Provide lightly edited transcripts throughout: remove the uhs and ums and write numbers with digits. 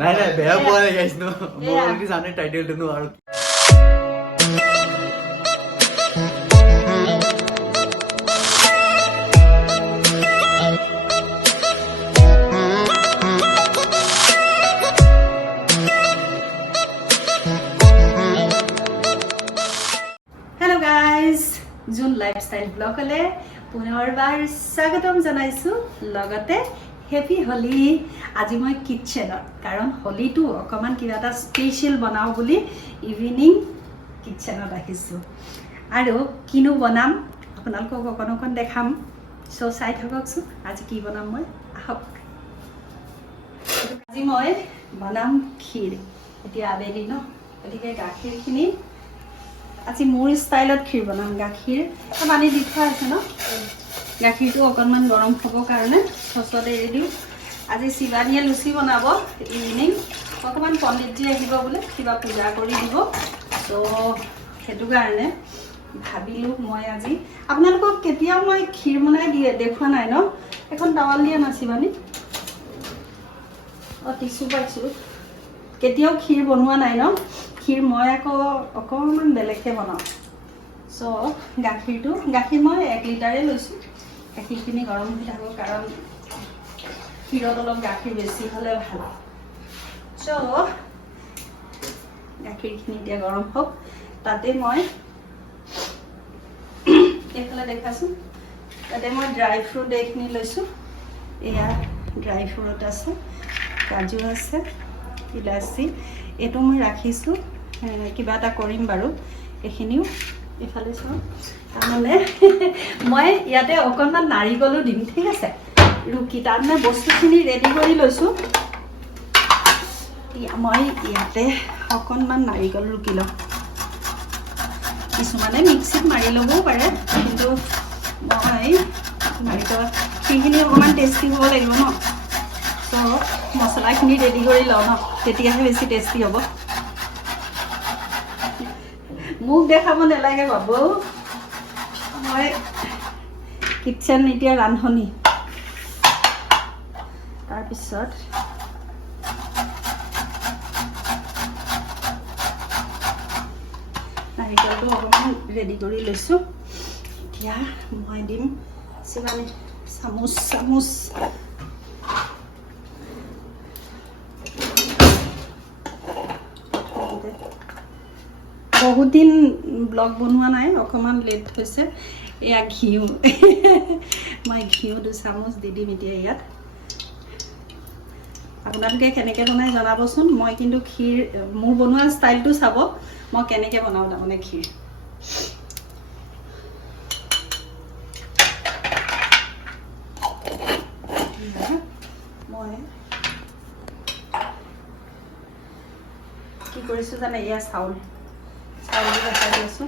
নাই নাই বেয়া পোৱা নাই গাইছ ন মই অলৰেডি জানে টাইটেলটো ন আৰু हेलो गाइज जून लाइफस्टाइल ब्लगले पुनर्बार स्वागतम जनाइछु लगते हैप्पी होली आज मैं किचन कारण होली तो अकमान किबा स्पेशल बनाओ बुली इवनिंग किचन राखिछु आरो किनु बनाम आपनालोকক अकन देखाम सो चाइ थककसु आज की बनाम मैं आहक आज मैं बनाम खीर एतिया आबेली न गतिके गाखीरखिनि আজি মোৰ ষ্টাইলত ক্ষীৰ বনাম গাখীৰ পানী দি থোৱা আছে ন গাখীৰটো অকণমান গৰম হ'ব কাৰণে সচতে এৰি দিওঁ আজি শিৱানীয়ে লুচি বনাব ইভিনিং অকণমান পণ্ডিতজি আহিব বোলে কিবা পূজা কৰি দিব তো সেইটো কাৰণে ভাবিলোঁ মই আজি আপোনালোকক কেতিয়াও মই ক্ষীৰ বনাই দিয়ে দেখুৱা নাই ন এখন টাৱাল দিয়া না শিৱানী টিচু পাইছোঁ কেতিয়াও ক্ষীৰ বনোৱা নাই ন ক্ষীৰ মই আকৌ অকণমান বেলেগকৈ বনাওঁ সো গাখীৰ মই 1 লিটাৰে লৈছোঁ গাখীৰখিনি গৰম হৈ থাকক কাৰণ ক্ষীৰত অলপ গাখীৰ বেছি হ'লে ভাল সো গাখীৰখিনি এতিয়া গৰম হওক তাতে মই এইফালে দেখাছোঁ তাতে মই ড্ৰাই ফ্ৰুট এইখিনি লৈছোঁ এয়া ড্ৰাই ফ্ৰুট আছে কাজু আছে ইলাচি এইটো মই ৰাখিছোঁ কিবা এটা কৰিম বাৰু এইখিনিও ইফালে চাওঁ তাৰমানে মই ইয়াতে অকণমান নাৰিকলো দিম ঠিক আছে ৰুকি তাৰমানে বস্তুখিনি ৰেডি কৰি লৈছোঁ মই ইয়াতে অকণমান নাৰিকল ৰুকি লওঁ কিছুমানে মিক্সিত মাৰি ল'বও পাৰে কিন্তু মই নাৰিকল সেইখিনি অকণমান টেষ্টি হ'ব লাগিব ন তো মছলাখিনি ৰেডি কৰি লওঁ ন তেতিয়াহে বেছি টেষ্টি হ'ব মুখ দেখাব নালাগে বাবু মই কিচেন এতিয়া ৰান্ধনি তাৰপিছত নাৰিকলটো অকণমান ৰেডি কৰি লৈছোঁ এতিয়া মই দিম চিবানি চামুচ बहुत दिन ब्लग बनवा ना अकमान लेट होइसे या घिउ मैं घिउ 2 चामच দি দিম এতিয়া ইয়াত আপোনালোকে কেনেকৈ বনাই জনাবচোন মই কিন্তু ক্ষীৰ মোৰ বনোৱা ষ্টাইলটো চাব মই কেনেকৈ বনাও তাৰমানে ক্ষীৰ মই কি কৰিছোঁ জানে এয়া চাউল দেখাই দিছোঁ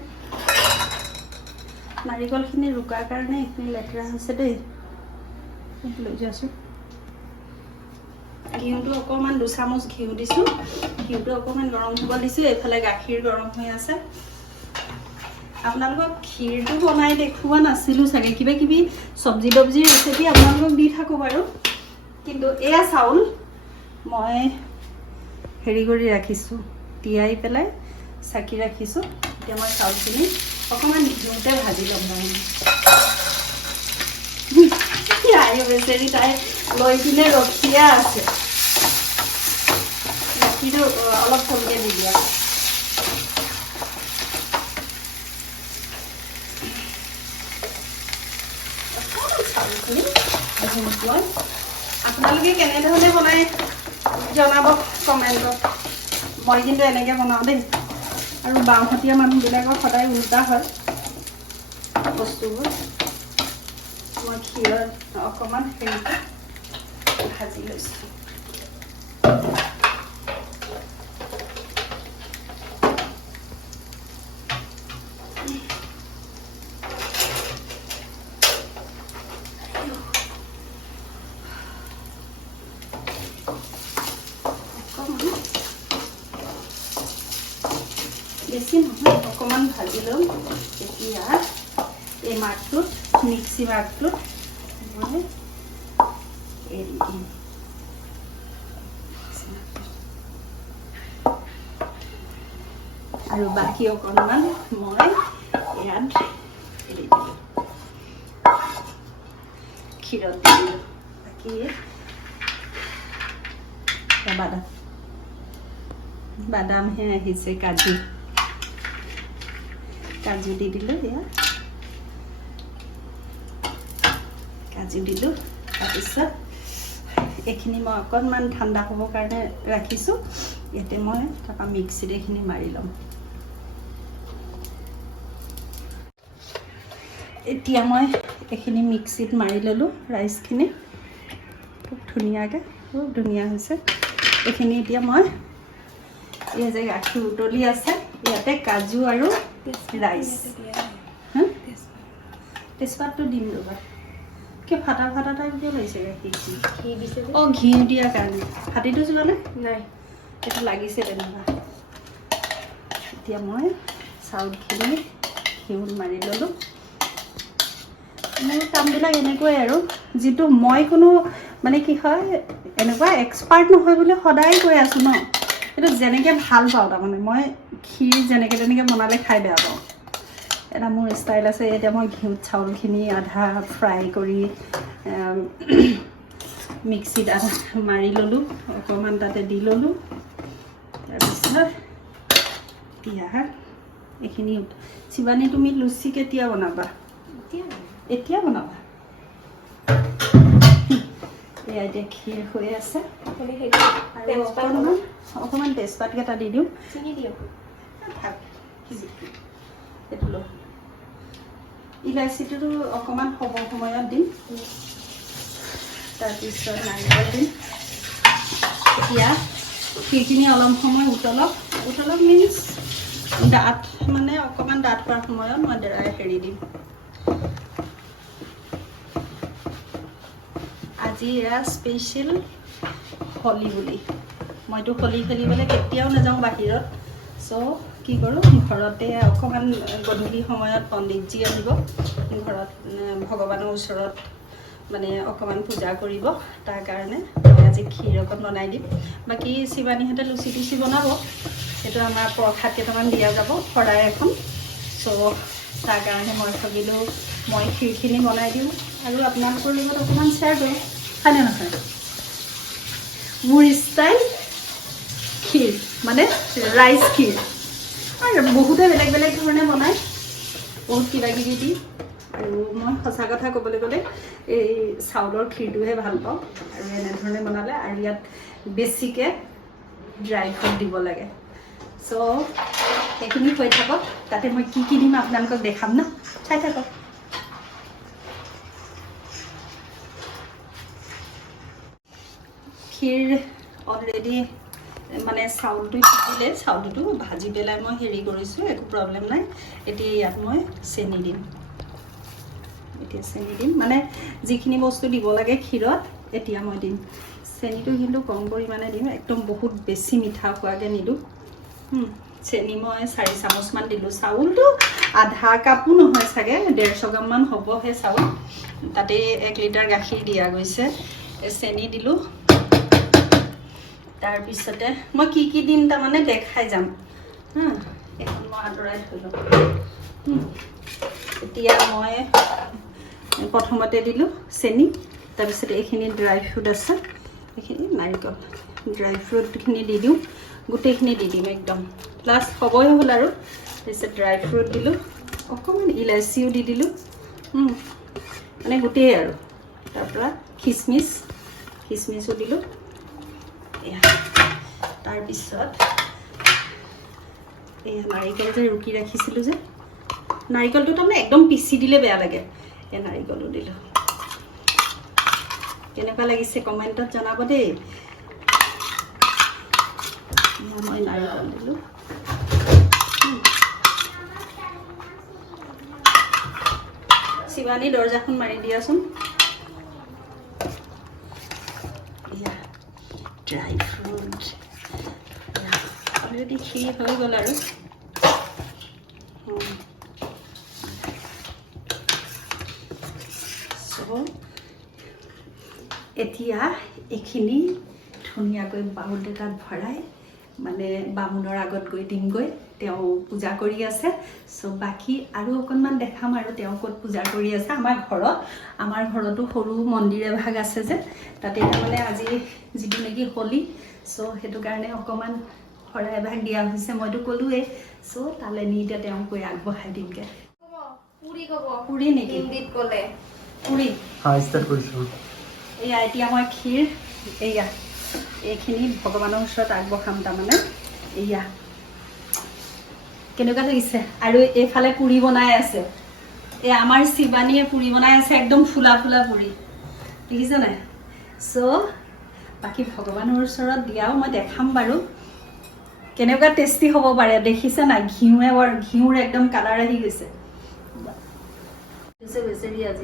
নাৰিকলখিনি ৰুকাৰ কাৰণে এইখিনি লেতেৰা হৈছে দেই লৈ যাইছোঁ ঘিউটো অকণমান 2 চামুচ ঘিউ দিছোঁ ঘিউটো অকণমান গৰম হ'ব দিছোঁ এইফালে গাখীৰ গৰম হৈ আছে আপোনালোকক ক্ষীৰটো বনাই দেখুওৱা নাছিলোঁ চাগে কিবা কিবি চব্জি তব্জিৰ ৰেচিপি আপোনালোকক দি থাকোঁ বাৰু কিন্তু এয়া চাউল মই হেৰি কৰি ৰাখিছোঁ তিয়াই পেলাই চাকি ৰাখিছোঁ এতিয়া মই চাউলখিনি অকণমান ঘিউতে ভাজি ল'ম আই বেচেৰি তাই লৈ কিনে ৰখিয়া আছে গাখীৰটো অলপ কমকৈ দি দিয়া চাউলখিনি ঘিউত লৈ আপোনালোকে কেনেধৰণে বনাই জনাব কমেণ্টত মই কিন্তু এনেকৈ বনাওঁ দেই আৰু বাওঁহতীয়া মানুহবিলাকৰ সদায় উল্টা হয় বস্তুবোৰ মই ক্ষীৰত অকণমান হেৰিটো ভাজি লৈছোঁ বেছি নহয় অকণমান ভাজি ল'ম এতিয়া এই মাছটোত মিক্সি মাছটোত মই এৰি দিম আৰু বাকী অকণমান মই ইয়াত এৰি দিলোঁ ক্ষীৰত দি দিলোঁ বাকী বাদামহে আহিছে কাজু দি দিলোঁ এয়া কাজু দিলোঁ তাৰপিছত এইখিনি মই অকণমান ঠাণ্ডা হ'বৰ কাৰণে ৰাখিছোঁ ইয়াতে মই তাৰপৰা মিক্সিত এইখিনি মাৰি ল'ম এতিয়া মই এইখিনি মিক্সিত মাৰি ল'লোঁ ৰাইচখিনি খুব ধুনীয়াকৈ খুব ধুনীয়া হৈছে এইখিনি এতিয়া মই এই যে গাখীৰ উতলি আছে ইয়াতে কাজু আৰু ৰাইচ তেজপাতটো দিম ৰ'বা কিয় ফাটা টাইপ কিয় লাগিছে গাখীৰ অঁ ঘি দিয়াৰ কাৰণে ফাটিটো যোৱা নাই এইটো লাগিছে তেনেকুৱা এতিয়া মই চাউলখিনি ঘিউত মাৰি ল'লোঁ মোৰ কামবিলাক এনেকুৱাই আৰু যিটো মই কোনো মানে কি হয় এনেকুৱা এক্সপাৰ্ট নহয় বুলি সদায় কৈ আছোঁ ন কিন্তু যেনেকৈ ভাল পাওঁ তাৰমানে মই ক্ষীৰ যেনেকৈ তেনেকৈ বনালে খাই বেয়া পাওঁ এটা মোৰ ষ্টাইল আছে এতিয়া মই ঘিউত চাউলখিনি আধা ফ্ৰাই কৰি মিক্সিত আধা মাৰি ল'লোঁ অকণমান তাতে দি ল'লোঁ তাৰপিছত এতিয়া এইখিনি শিৱানী তুমি লুচি কেতিয়া বনাবা এতিয়া বনাবা এয়া এতিয়া ক্ষীৰ হৈ আছে আৰু অকণমান তেজপাতকেইটা দি দিওঁ এইটো ল ইলাচিটো অকণমান হ'ব সময়ত দিম তাৰপিছত নাৰিকল দিম এতিয়া ক্ষীৰখিনি অলপ সময় উতলক মিনছ ডাঠ মানে অকণমান ডাঠ হোৱাৰ সময়ত মই হেৰি দিম আজি এয়া স্পেচিয়েল হলি বুলি মইতো হলি খেলিবলৈ কেতিয়াও নাযাওঁ বাহিৰত চ' কি কৰোঁ ঘৰতে অকণমান গধূলি সময়ত পণ্ডিতজী আহিব ঘৰত ভগৱানৰ ওচৰত মানে অকণমান পূজা কৰিব তাৰ কাৰণে মই আজি ক্ষীৰ অকণ বনাই দিম বাকী শিৱানীহঁতে লুচি টুচি বনাব সেইটো আমাৰ প্ৰসাদ কেইটামান দিয়া যাব শৰাই এখন চ' তাৰ কাৰণে মই ভাবিলোঁ মই ক্ষীৰখিনি বনাই দিওঁ আৰু আপোনালোকৰ লগত অকণমান শ্বেয়াৰ কৰোঁ হয়নে নহয় মোৰ ষ্টাইল ক্ষীৰ মানে ৰাইচ ক্ষীৰ আৰু বহুতে বেলেগ বেলেগ ধৰণে বনায় বহুত কিবাকিবি দি আৰু মই সঁচা কথা ক'বলৈ গ'লে এই চাউলৰ ক্ষীৰটোহে ভাল পাওঁ আৰু এনেধৰণে বনালে আৰু ইয়াত বেছিকৈ ড্ৰাই ফ্ৰুট দিব লাগে চ' সেইখিনি হৈ থাকক তাতে মই কি দিম আপোনালোকক দেখাম ন চাই থাকক ক্ষীৰ অলৰেডি মানে চাউলটো সিজিলে চাউলটো ভাজি পেলাই মই হেৰি কৰিছোঁ একো প্ৰব্লেম নাই এতিয়া ইয়াত মই চেনি দিম মানে যিখিনি বস্তু দিব লাগে ক্ষীৰত এতিয়া মই দিম চেনিটো কিন্তু কম পৰিমাণে দিম একদম বহুত বেছি মিঠা খোৱাকৈ নিদিওঁ চেনি মই 4 চামুচমান দিলোঁ চাউলটো আধা কাপো নহয় চাগে 150 গ্ৰামমান হ'বহে চাউল তাতে 1 লিটাৰ গাখীৰ দিয়া গৈছে চেনি দিলোঁ তাৰপিছতে মই কি দিম তাৰমানে দেখাই যাম এখন মই আঁতৰাই থৈ লওঁ এতিয়া মই প্ৰথমতে দিলোঁ চেনি তাৰপিছতে এইখিনি ড্ৰাই ফ্ৰুট আছে এইখিনি নাৰিকল ড্ৰাই ফ্ৰুটখিনি দি দিওঁ গোটেইখিনি দি দিম একদম লাষ্ট হ'বই হ'ল আৰু তাৰপিছত ড্ৰাই ফ্ৰুট দিলোঁ অকণমান ইলাচিও দি দিলোঁ মানে গোটেই আৰু তাৰপৰা খিচমিচো দিলোঁ তাৰপিছত এই নাৰিকল যে ৰুকি ৰাখিছিলোঁ যে নাৰিকলটো তাৰমানে একদম পিচি দিলে বেয়া লাগে এই নাৰিকলো দিলোঁ কেনেকুৱা লাগিছে কমেণ্টত জনাব দেই মই নাৰিকল দিলোঁ শিৱানী দৰ্জাখন মাৰি দিয়াচোন ড্ৰাই ফ্ৰুট অলৰেডি ক্ষীৰ হৈ গ'ল আৰু এতিয়া এইখিনি ধুনীয়াকৈ বাউল এটাত ভৰাই মানে বামুণৰ আগত গৈ দিমগৈ তেওঁ পূজা কৰি আছে চ' বাকী আৰু অকণমান দেখাম আৰু তেওঁ ক'ত পূজা কৰি আছে আমাৰ ঘৰতো সৰু মন্দিৰ এভাগ আছে যে তাতে তাৰমানে আজি যিটো নেকি হোলী চ' সেইটো কাৰণে অকণমান শৰাই এভাগ দিয়া হৈছে মইতো ক'লোৱেই চ' তালৈ নি এতিয়া তেওঁক গৈ আগবঢ়াই দিমগৈ পুৰি নেকি পুৰি এয়া এতিয়া মই ক্ষীৰ এয়া এইখিনি ভগৱানৰ ওচৰত আগবঢ়াম তাৰমানে এয়া কেনেকুৱা লাগিছে আৰু এইফালে পুৰি বনাই আছে এই আমাৰ শিৱানীয়ে পুৰি বনাই আছে একদম ফুলা ফুলা পুৰি দেখিছে নাই চ' বাকী ভগৱানৰ ওচৰত দিয়াও মই দেখাম বাৰু কেনেকুৱা টেষ্টি হ'ব পাৰে দেখিছে নাই ঘিউৰ একদম কালাৰ আহি গৈছে বেচেৰি আজি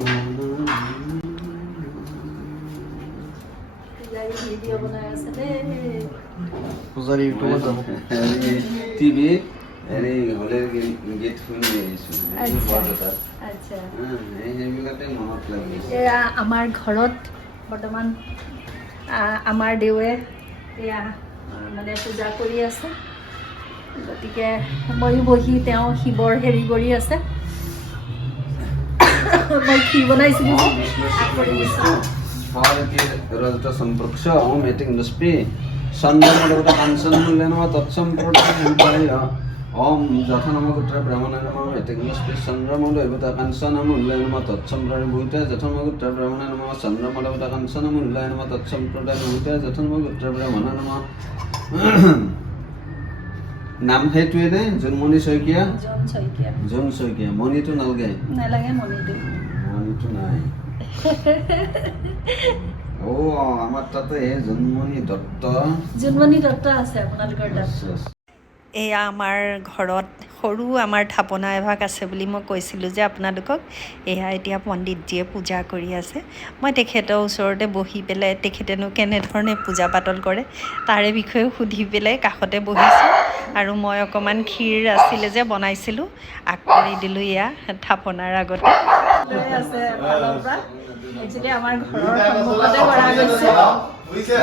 ভিডিঅ' বনাই আছে টিভি এনে হলেৰ গীত শুনি আচ্ছা সেইবিলাকে মনত লাগে এয়া আমাৰ ঘৰত বৰ্তমান আমাৰ দেৱে এয়া মানে পূজা কৰি আছে গতিকে ময়ো বহি তেওঁ শিৱৰ হেৰি কৰি আছে মই ক্ষীৰ বনাইছিলোঁ রজত সম্পর্ক ওম এটিং নস্পি সন্ধ্যা কাঞ্চন মূল্যেন তৎসম্প্রদায় ওম যথা নম গোত্র ব্রাহ্মণায় নমঃ এটিং নস্পি চন্দ্রমৌলভূতা কাঞ্চন মূল্যেন তৎসম্প্রদায় ভূতে যথা নম গোত্র ব্রাহ্মণায় নমঃ চন্দ্রমৌলভূতা কাঞ্চন মূল্যেন তৎসম্প্রদায় ভূতে যথা নম গোত্র ব্রাহ্মণায় নমঃ নাম সেইটোৱে নে জোনমণি শইকীয়া জোন শইকীয়া মণিটো নালাগে মণিটো নাই ও আমার তাতে জন্মনি দত্ত আছে আপোনালোকৰ তাত এয়া আমাৰ ঘৰত সৰু আমাৰ থাপনা এভাগ আছে বুলি মই কৈছিলোঁ যে আপোনালোকক এয়া এতিয়া পণ্ডিতজীয়ে পূজা কৰি আছে মই তেখেতৰ ওচৰতে বহি পেলাই তেখেতেনো কেনেধৰণে পূজা পাতল কৰে তাৰে বিষয়ে সুধি পেলাই কাষতে বহিছোঁ আৰু মই অকণমান ক্ষীৰ আছিলে যে বনাইছিলোঁ আগ কৰি দিলোঁ এয়া থাপনাৰ আগতে আছে ফালৰ পৰা একচুৱেলি আমাৰ ঘৰৰ সন্মুখতে কৰা গৈছে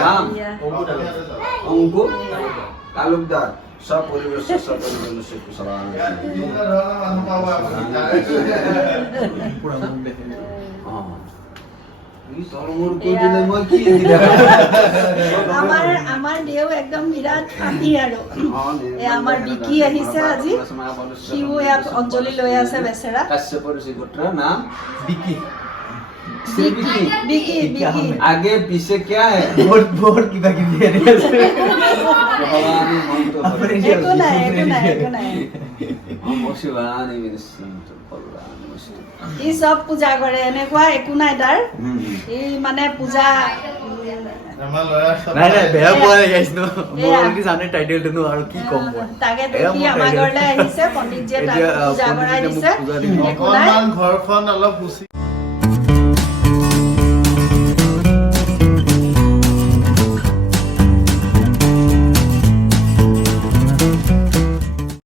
অংকু তালুকদাৰ সব পৰিবেশ সব পৰিবেশ কুশলান আমাৰ দেও একদম বিৰাট হাঁহি আৰু আমাৰ বিকি আহিছে আজি সিও ইয়াত অঞ্জলি লৈ আছে বেচেৰা কাশ্যপৰ গোত্র নাম বিকি बिकी आगे पीछे क्या है बहुत की बाकी भी है भगवानी मन तो एको नाही शिवानी विष्णु भगवानी विष्णु ই সব পূজা কৰে এনেকুৱা একো নাই তাৰ ই মানে পূজা নাই বেয়া পোৱা নাই গাইছ ন মোৰ অলৰেডি জানে টাইটেলটো ন আৰু কি কম মই তাকে দেখি আমাৰ ঘৰলৈ আহিছে পণ্ডিতজীয়ে তাক পূজা কৰাই দিছে অকণমান ঘৰখন অলপ